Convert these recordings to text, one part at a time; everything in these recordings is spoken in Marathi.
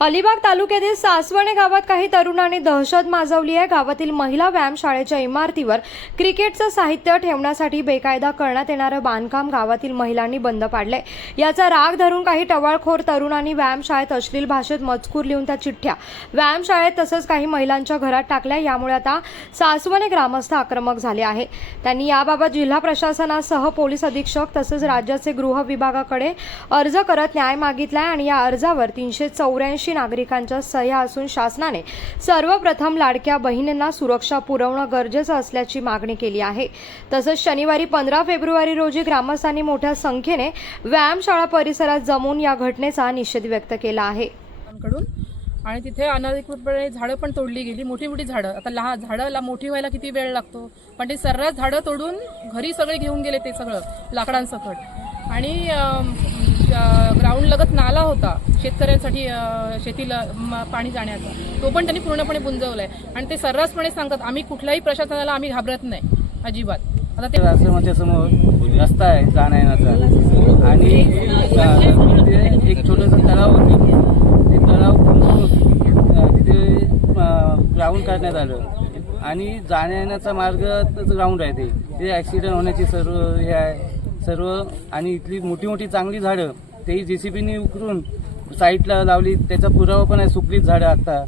अलिबाग तालुक्यातील सासवणे गावात काही तरुणांनी दहशत माजवली आहे. गावातील महिला व्यायामशाळेच्या इमारतीवर क्रिकेटचं साहित्य ठेवण्यासाठी बेकायदा करण्यात येणारं बांधकाम गावातील महिलांनी बंद पाडलंय. याचा राग धरून काही टवाळखोर तरुणांनी व्यायामशाळेत अश्लील भाषेत मजकूर लिहून त्या चिठ्ठ्या व्यायामशाळेत तसंच काही महिलांच्या घरात टाकल्या. यामुळे आता सासवणे ग्रामस्थ आक्रमक झाले आहे. त्यांनी याबाबत जिल्हा प्रशासनासह पोलीस अधीक्षक तसंच राज्याचे गृह विभागाकडे अर्ज करत न्याय मागितलाय आणि या अर्जावर तीनशे चौऱ्याऐंशी नागरिकांच्या सह्या असून शासनाने सर्वप्रथम लाडक्या बहिणींना सुरक्षा पुरवणं गरजेचं असल्याची मागणी केली आहे. तसंच शनिवारी पंधरा फेब्रुवारी रोजी ग्रामस्थांनी मोठ्या संख्येने व्यायामशाळा परिसरात जमून या घटनेचा निषेध व्यक्त केला आहे. कडून. आणि तिथे अनधिकृतपणे झाडं पण तोडली गेली मोठी मोठी झाडं. आता लहान झाडं मोठी व्हायला किती वेळ लागतो? पण ते सर्रास झाडं तोडून घरी सगळे घेऊन गेले ते सगळं लाकडांसकट. आणि ग्राउंड लगत नाला होता शेतकऱ्यांसाठी शेतीला पाणी जाण्याचा. तो पण त्यांनी पूर्णपणे बुंजवलाय. आणि ते सर्रासपणे सांगतात आम्ही कुठल्याही प्रशासनाला आम्ही घाबरत नाही. अजिबात. आता ते आश्रमाच्या समोर रस्ता आहे जाण्या येण्याचा. आणि एक छोटंसं तलाव होती. ते तलाव तिथे ग्राउंड काढण्यात आलं. आणि जाण्या येण्याचा मार्ग ग्राउंड आहे ते. ते ॲक्सिडेंट होण्याची सर्व हे आहे. सर्व आणि इथली मोठी मोठी चांगली झाडं तेही जे सी बीने उकरून साईडला लावली. त्याचा पुरावा पण आहे सुकलीच झाडं आता.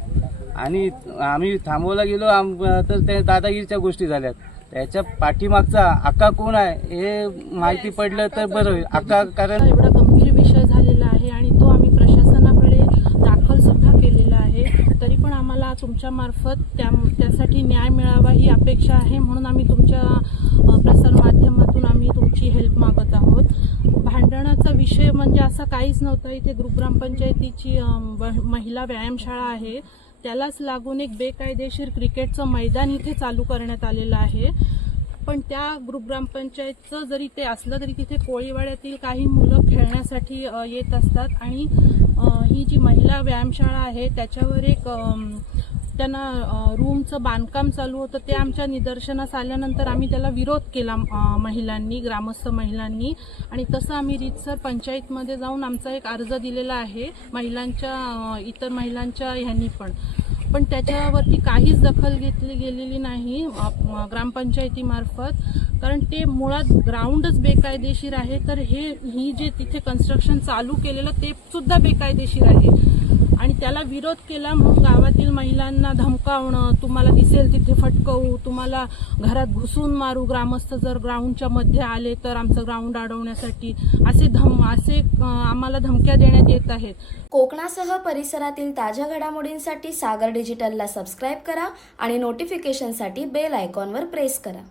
आणि आम्ही थांबवायला गेलो आम तर त्या दादागिरीच्या गोष्टी झाल्यात. त्याच्या पाठीमागचा आका कोण आहे हे माहिती पडलं तर बरं होईल. आका कारण एवढा गंभीर विषय झालेला आहे आणि तो आम्ही प्रशासनाकडे दाखल सुद्धा केलेला आहे तरी तुमच्यामार्फत त्या त्यासाठी न्याय मिळावा ही अपेक्षा आहे म्हणून आम्ही तुमच्या प्रसारमाध्यमातून प्रसार माध्यमातून आम्ही तुमची हेल्प मागत आहोत. भांडणाचा विषय म्हणजे असा काहीच नव्हता. इथे ग्रुप ग्रामपंचायतीची महिला व्यायामशाळा आहे. त्यालाच लागून एक बेकायदेशीर क्रिकेटचं मैदान इथे चालू करण्यात आलेलं आहे. पण त्या ग्रुप ग्रामपंचायतचं जरी ते असलं तरी तिथे कोळीवाड्यातील काही मुलं खेळण्यासाठी येत असतात. आणि ही जी महिला व्यायामशाळा आहे त्याच्यावर एक त्यांना रूमचं बांधकाम चालू होतं ते आमच्या निदर्शनास आल्यानंतर आम्ही त्याला विरोध केला महिलांनी ग्रामस्थ महिलांनी. आणि तसं आम्ही रीतसर पंचायतमध्ये जाऊन आमचा एक अर्ज दिलेला आहे महिलांच्या इतर महिलांच्या ह्यांनी पण. पण त्याच्यावरती काहीच दखल घेतली गेलेली नाही ग्रामपंचायतीमार्फत. कारण ते मुळात ग्राउंडच बेकायदेशीर आहे. तर हे ही जे तिथे कन्स्ट्रक्शन चालू केलेलं ते सुद्धा बेकायदेशीर आहे. आणि त्याला विरोध केला म्हणून गावातील महिलांना धमकावणं तुम्हाला दिसेल तिथे फटकवू तुम्हाला घरात घुसून मारू ग्रामस्थ जर ग्राउंडच्या मध्ये आले तर आमचं ग्राउंड अडवण्यासाठी असे धम असे आम्हाला धमक्या देण्यात येत आहेत. कोकणासह परिसरातील ताज्या घडामोडींसाठी सागर डिजिटलला सबस्क्राईब करा आणि नोटिफिकेशनसाठी बेल आयकॉनवर प्रेस करा.